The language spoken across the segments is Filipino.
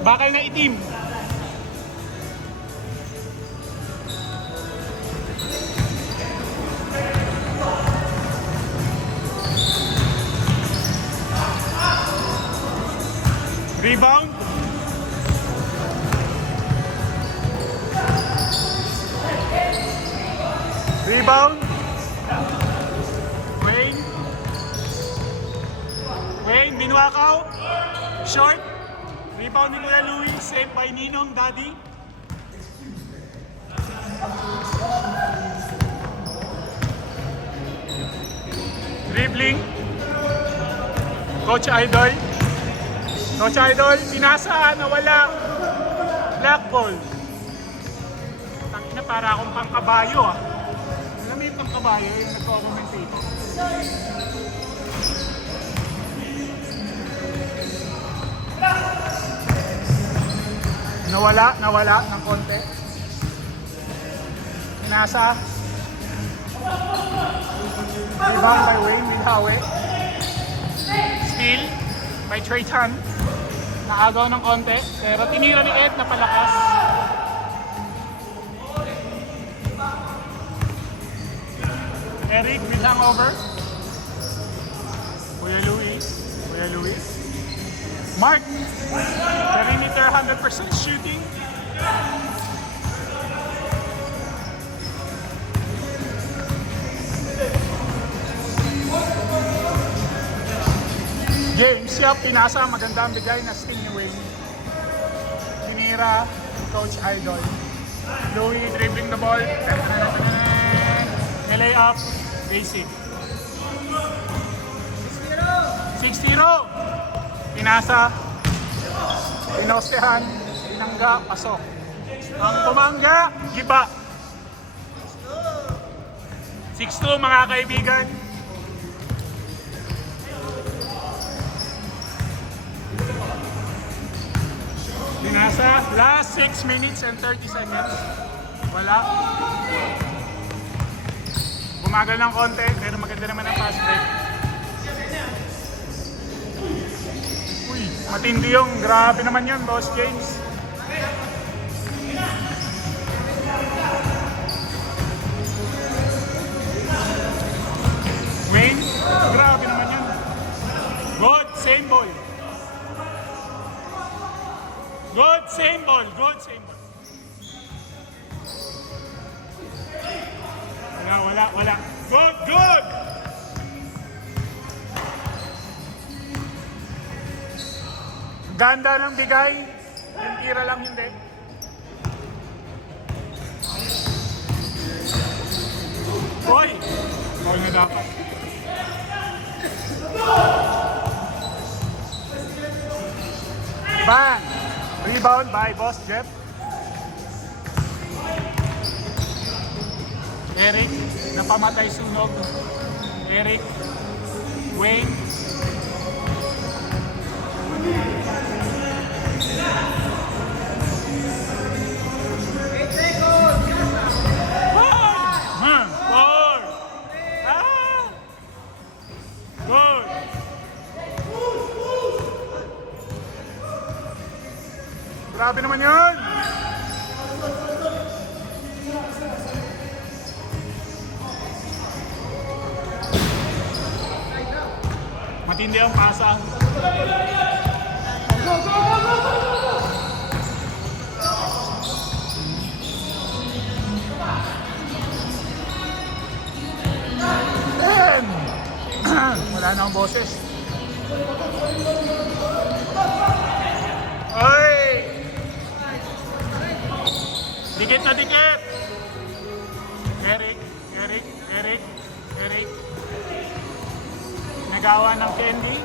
Bakal na itim. Rebound. Rebound. Wayne, Binuakaw. Short. Rebound ni Kuya Louie. Save by Ninong, Daddy. Dribbling. Coach Idol. Coach Idol, pinasa, nawala. Black ball. Tangina, para akong pangkabayo ah. Alam mo yung pangkabayo, yung nagko-commentator. Nawala ng konti. Pinasa. Rebound by Wayne, Milhawe. Steal by Trey Tan. Naagaw ng konti, pero tinira ni Ed na palakas. Eric with hangover. Kuya Louie. Mark, perimeter 100% shooting. James, siya pinasa, maganda ang bigay na steal ni Wayne. Tinira, Coach Idol. Louie dribbling the ball. Lay up, basic. 6-0. Pinasa. Pinostehan. Pinangga, pasok. Ang pumangga, giba. 6-2 mga kaibigan. Pinasa, last 6 minutes and 30 seconds. Wala. Bumagal ng konti, pero maganda naman ang fast break. Uy, matindi yung, grabe naman yun, Boss James. Wayne, grabe naman yun. Good, same ball. Good, same ball. Wala. Good. Ganda ng bigay. Yung tira lang hindi. Hoy! Ball na dapat. Bang! Rebound by Boss Jeff. Eric, napamatay sunog. Eric, Wayne. Four. Good. Grabe naman yun. Matindi ang pasa. Wala na ang boses. Oy! Dikit na dikit! Eric. Nagawa ng candy.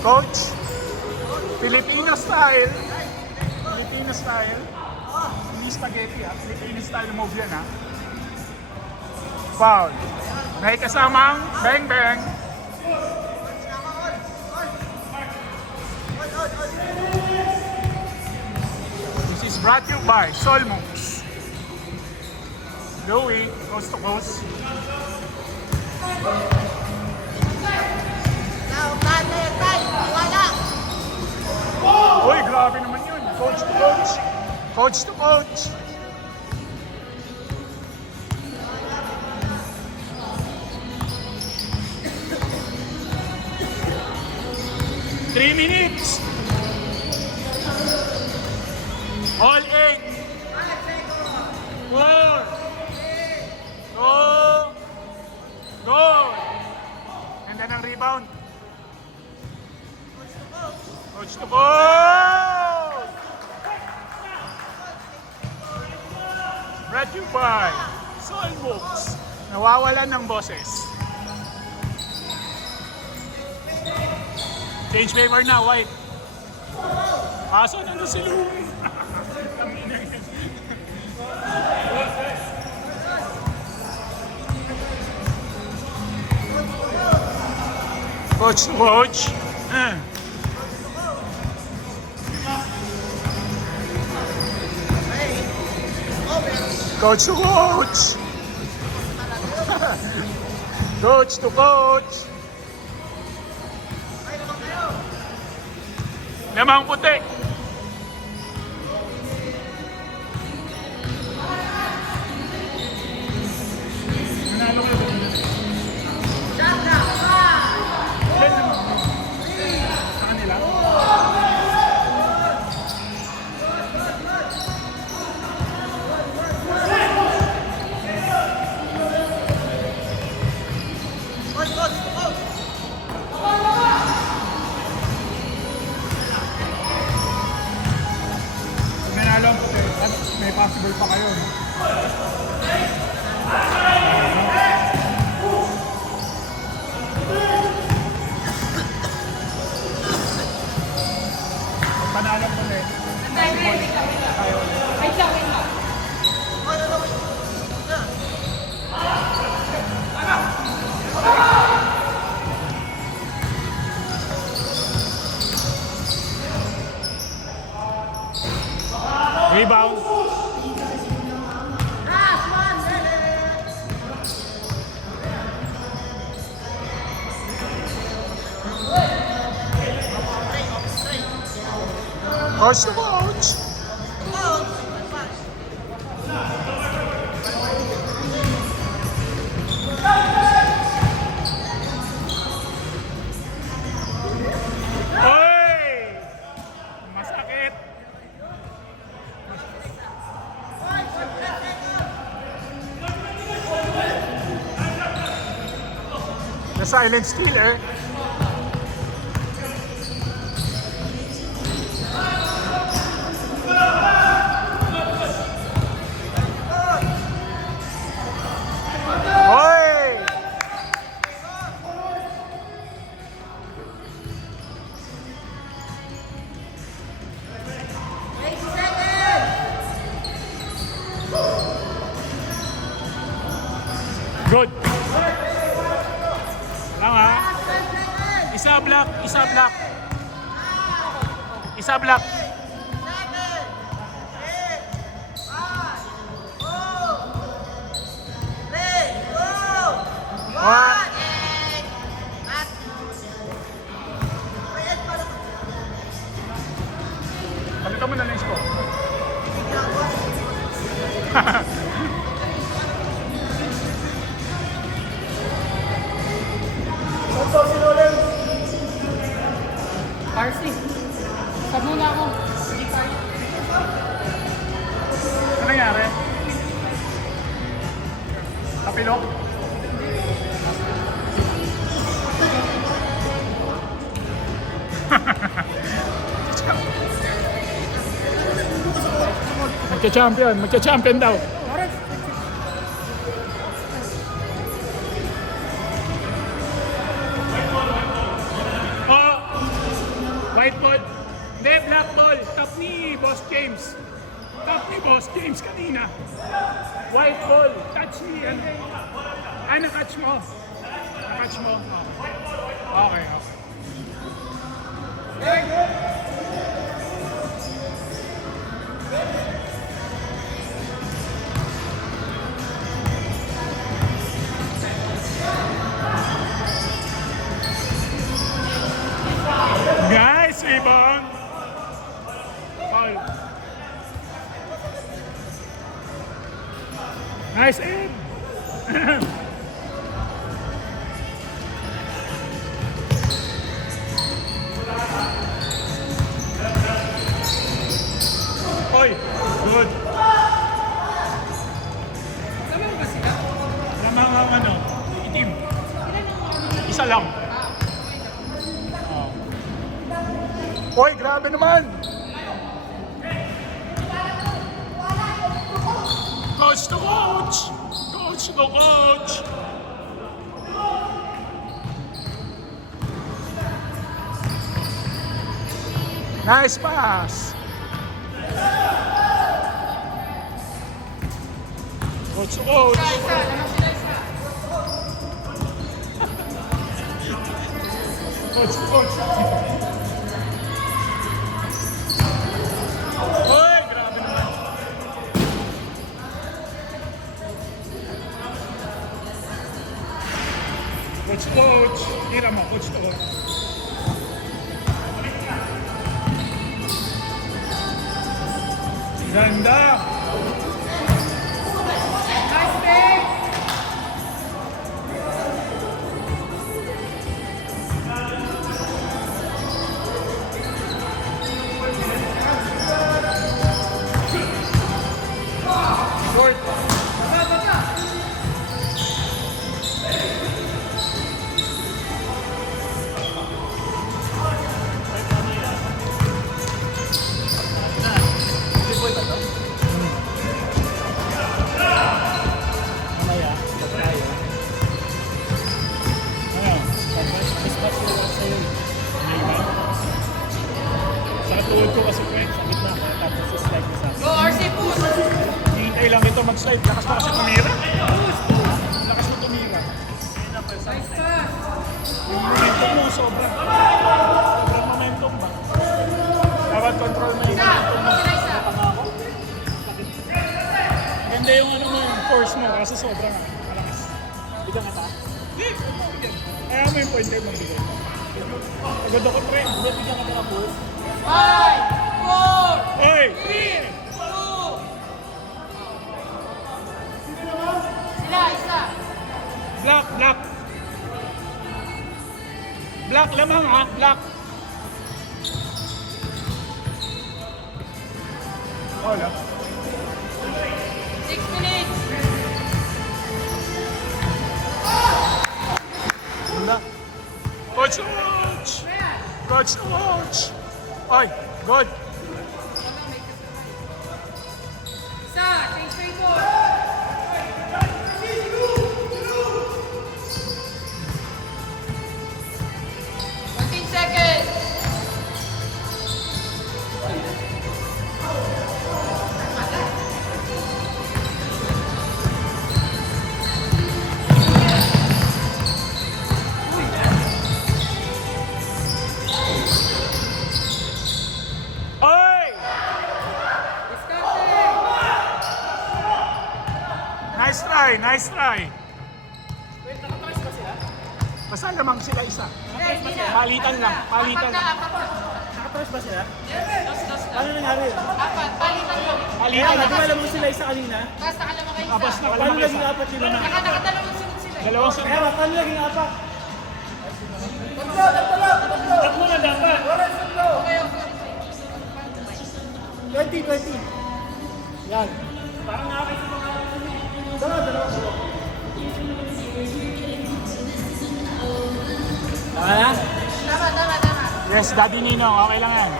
Coach, Filipino style. Hindi spaghetti ha. Filipino style move yan ha. Foul. May kasamang bang. This is brought to you by Solmos. Louie, coast to coast. Wala. Coach to coach. Coach to coach. Three minutes. All in. 4. Go. And then ang rebound. Coach to coach. Brought you by Soulbooks. Nawawalan ng boses. Change favor na, white. Kaso nandun si Louie. Coach to coach. Coach to coach. Coach to coach. Lamang puti. Nanalo ko yun. Sa kanila? Nanalo ang puti. May possible pa kayo. No? Panalo ko ulit. Tayo ulit. Rebound. Coach to coach. Oy! Masakit. The silent stealer. Oy! Good. Tama. Isa block, isa block. Isa block. One. Palitan mo na lens ko. Parsley. Sab muna ako. Hindi tayo. Ano nangyari? Kapilok? Magka-champion daw. Oh, white ball. Hindi, black ball. Top ni Boss James. Top ni Boss James kanina. White ball. Touch ni. Na-catch mo. Na-catch mo. Okay, okay. Guys, rebound. Foul. Nice aim. Oy, good. Lamang ba sila? Lamang ang ano, itim. Isa lang. Oh. Oy, grabe naman. Coach to coach. Coach to coach. Nice pass. Coach to coach. Isa, lamang sila isa. Coach to coach. Oy, grabe naman. Coach to coach. Tira mo, coach to coach. Ganda. Nice day! Short. Sa tuhod ko kasi Frank, sa gitna. Tapos sa slide ko sa Go, RC, push! hihintay lang ito mag-slide. Lakas mo kasi tumira. Lakas mo tumira. Nice pass! Yung momentum mo, sobra. Sobrang momentum ba? Dapat control mo yung Isa, momentum mo. lamang sila isa. Ganda yung ano mo, yung force mo kasi sobra nga. Malakas. Bigyan ka ta? Hindi, bigyan. Kaya mo yung pointer mo bigyan. Pagod ako pre. Bigyan ka ta po. 5, 4, Hey! 3, 2. Sila, isa. Black, black. Black lamang ha, black. Wala. 6 minutes. Wala. Coach, coach! Coach, coach! Ay, good. Isa, change favor. Seconds. Ay! Disconnect. Nice try, nice try. Wait, nakatrace ba sila? Basta lamang sila isa. Hindi na. Palitan lang, palitan lang. Apat na. Nakatras ba sila? Dos na. Paano nangyari? Apat, palitan lang. Palitan Di lang. ba alam mo sila isa kanina? Basta alam kayo Abas isa. na Paano kalamang naging isa. apat yun na? Nakadalawang sunod sila. Dalawang sunod. Kaya ba, paano naging apat? Tatlo na dapat. Okay, okay. 20. Yan. Parang nakakita sa mga... Dalawa. Tama na? Tama. Yes, Daddy Nino, okay lang yan.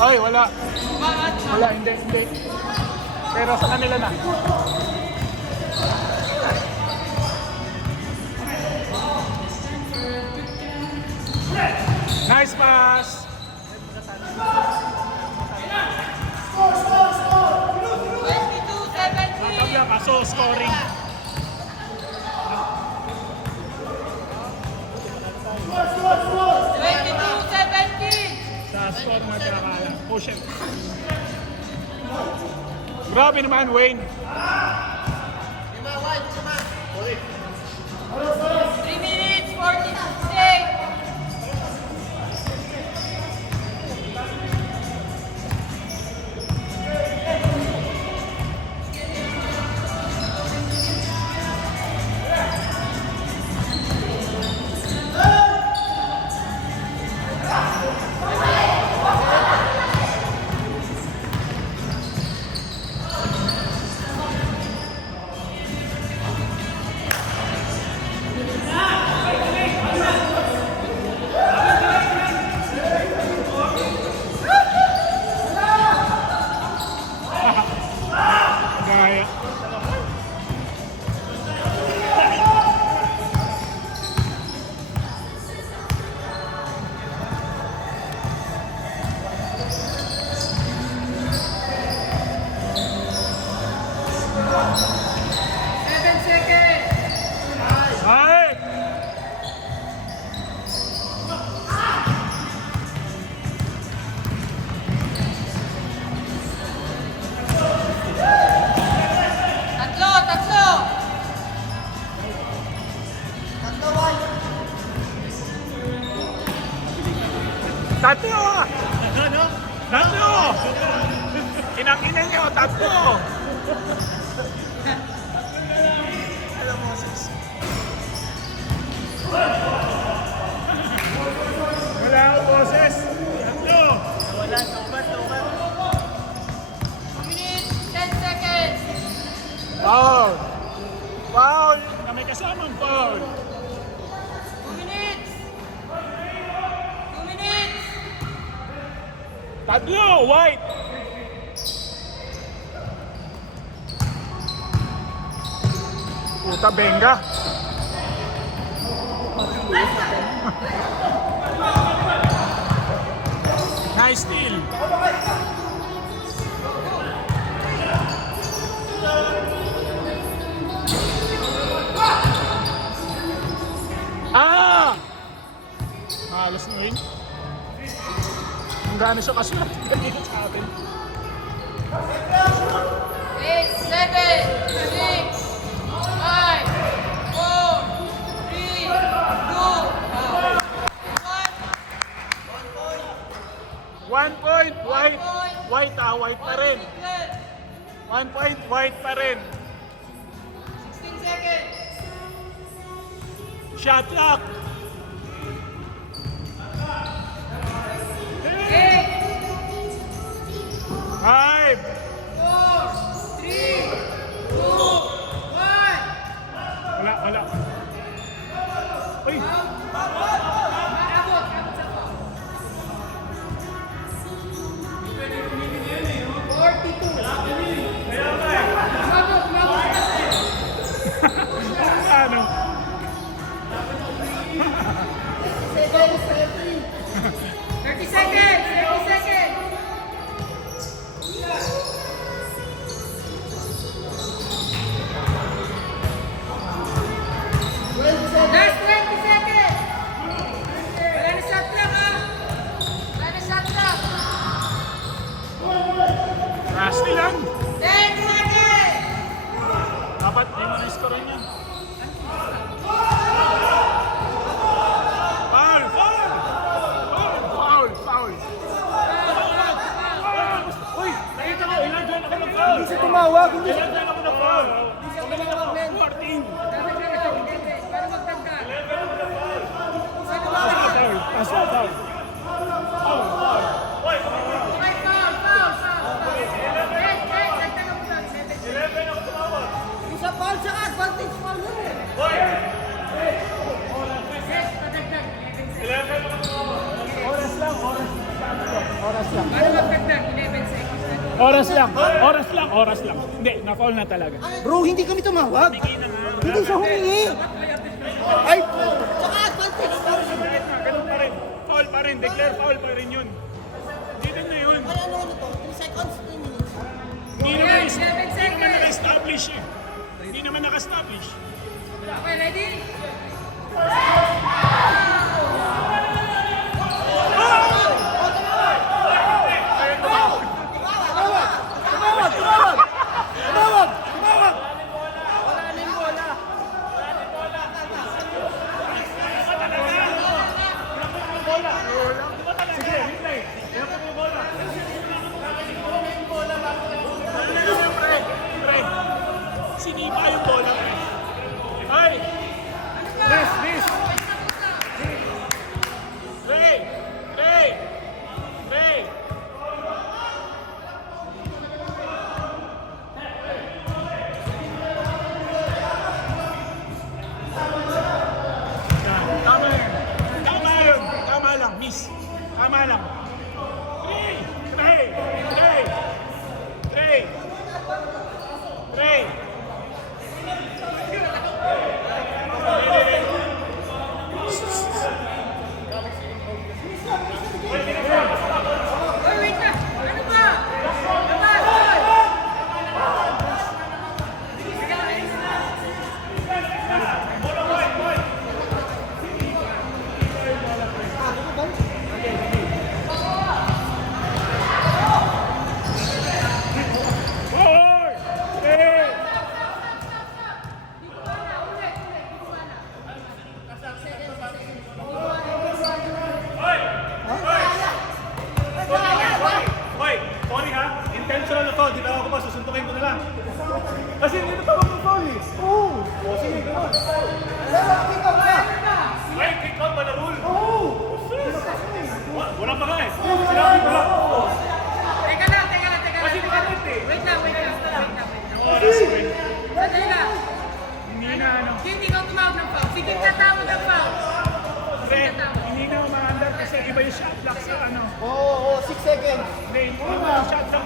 Ay, wala. Wala, hindi. Pero sa kanila na. Nice pass! 22-17. Tabla, kaso scoring. Sa score mo tinakala. Oh shit. Grabe naman, Wayne. 3 minutes, 46. Tatlo! Tatlo! Kinakina niyo, tatlo! Alam mo, sis. Wala ako, boses. Tatlo! Wala, tumat. 2 minutes, 10 seconds. Foul! Foul! Na may kasamang foul! 2 minutes. 2 minutes. Tatlo! White! Puta, benga! Nice steal! Ah! Halos na win. Kung gaano siya kaswerte kanina sa atin. 8, 7, 6, 5, 4, 3, 2, 1 point, white. White white pa rin. 1 point, white pa rin. 16 seconds. Shot clock. 8, 5, 4, 3, 2, 1. wala. Uy, Abot sa po. 42. ano? 30 seconds. 30 seconds. Last 20 seconds. Wala na shot clock, ha? Wala na shot clock. Rusty lang. 10 seconds. Dapat di mo na-score yan. Foul. Uy, nakita ko, ilan dyan ako ng-foul. Hindi siya tumawag. Hindi siya. Ilan dyan ako ng-foul. 14. Para magtanda. Foul. Foul. Wait, dagdagan mo lang. 11 ako tumawag. Isa foul siya, advantage foul yun eh. Yes, padagdag. 11 ako tumawag. Oras lang. Para magdagdag, 11 seconds. Oras lang. Hindi, na-foul na talaga. Bro, hindi kami tumawag. Hindi siya humingi. Ay, tsaka advantage foul. Ganun pa rin. Foul pa rin. Declare foul pa rin yun. Hindi din na yun. Ay, ano to? 3 seconds, 3 minutes. Hindi naman, Yes, 11 seconds. naka-establish eh. Hindi naman naka-establish. Okay, ready? Tumawag! Sige, hintay. Yan po yung bola. Pre. Sinipa yung bola. Ay! This. Pre. Tama lang, miss. Tama lang. Trey.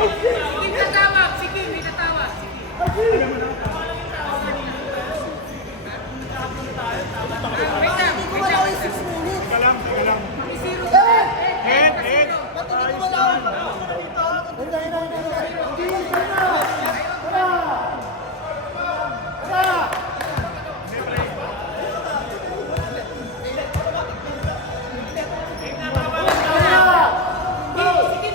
Sige, tatawag. Sige, may tatawag. Sige. Wait lang. Hindi ko wala ko yung 6 minutes. Teka lang. Zero. Head. Ba't hindi ko wala ko? Hindi. Sige, tatawag. Sige, tatawag. Sige. Oh, sige,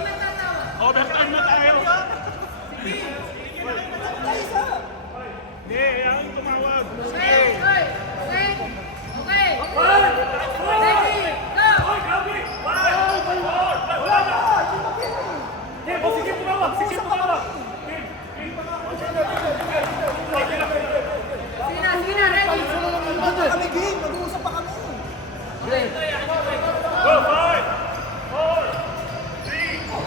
may tatawag. Overtime na tayo. Hindi, ang tumawag. Okay, okay. Okay. Ready, go. Sige, tumawag. Sige na, ready. Kami game, mag-uusap pa kami. Go, 5, 4, 3, 2.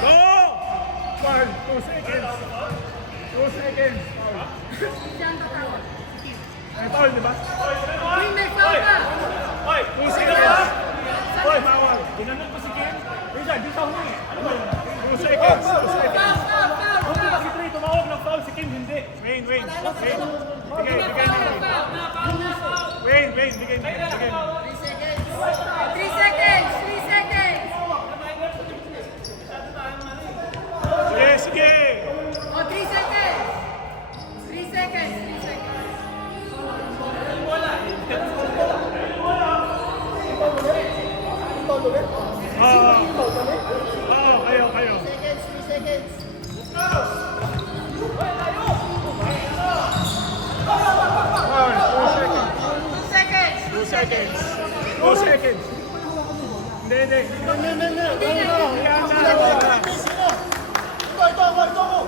Go! 1, 2 seconds. 2 seconds. Diyan tatawag. May foul, di ba? Uy, may foul ka. 2 seconds. Hoy, bawal. Ginanong pa si Ken. Richard, di sa huli. Ano ba yun? 2 seconds. 2 seconds. Foul. Si Trey, tumawag ng foul. Si Kim, hindi. Wayne. Bigay mo. Wayne, bigay mo. 3 seconds. 3 seconds. Sige. Oh, 3 seconds. 3 seconds. 3 seconds. Kayo. Seconds, 3 seconds. Foul, 2 seconds. 2 seconds. 2 seconds. Hindi. Ito ako.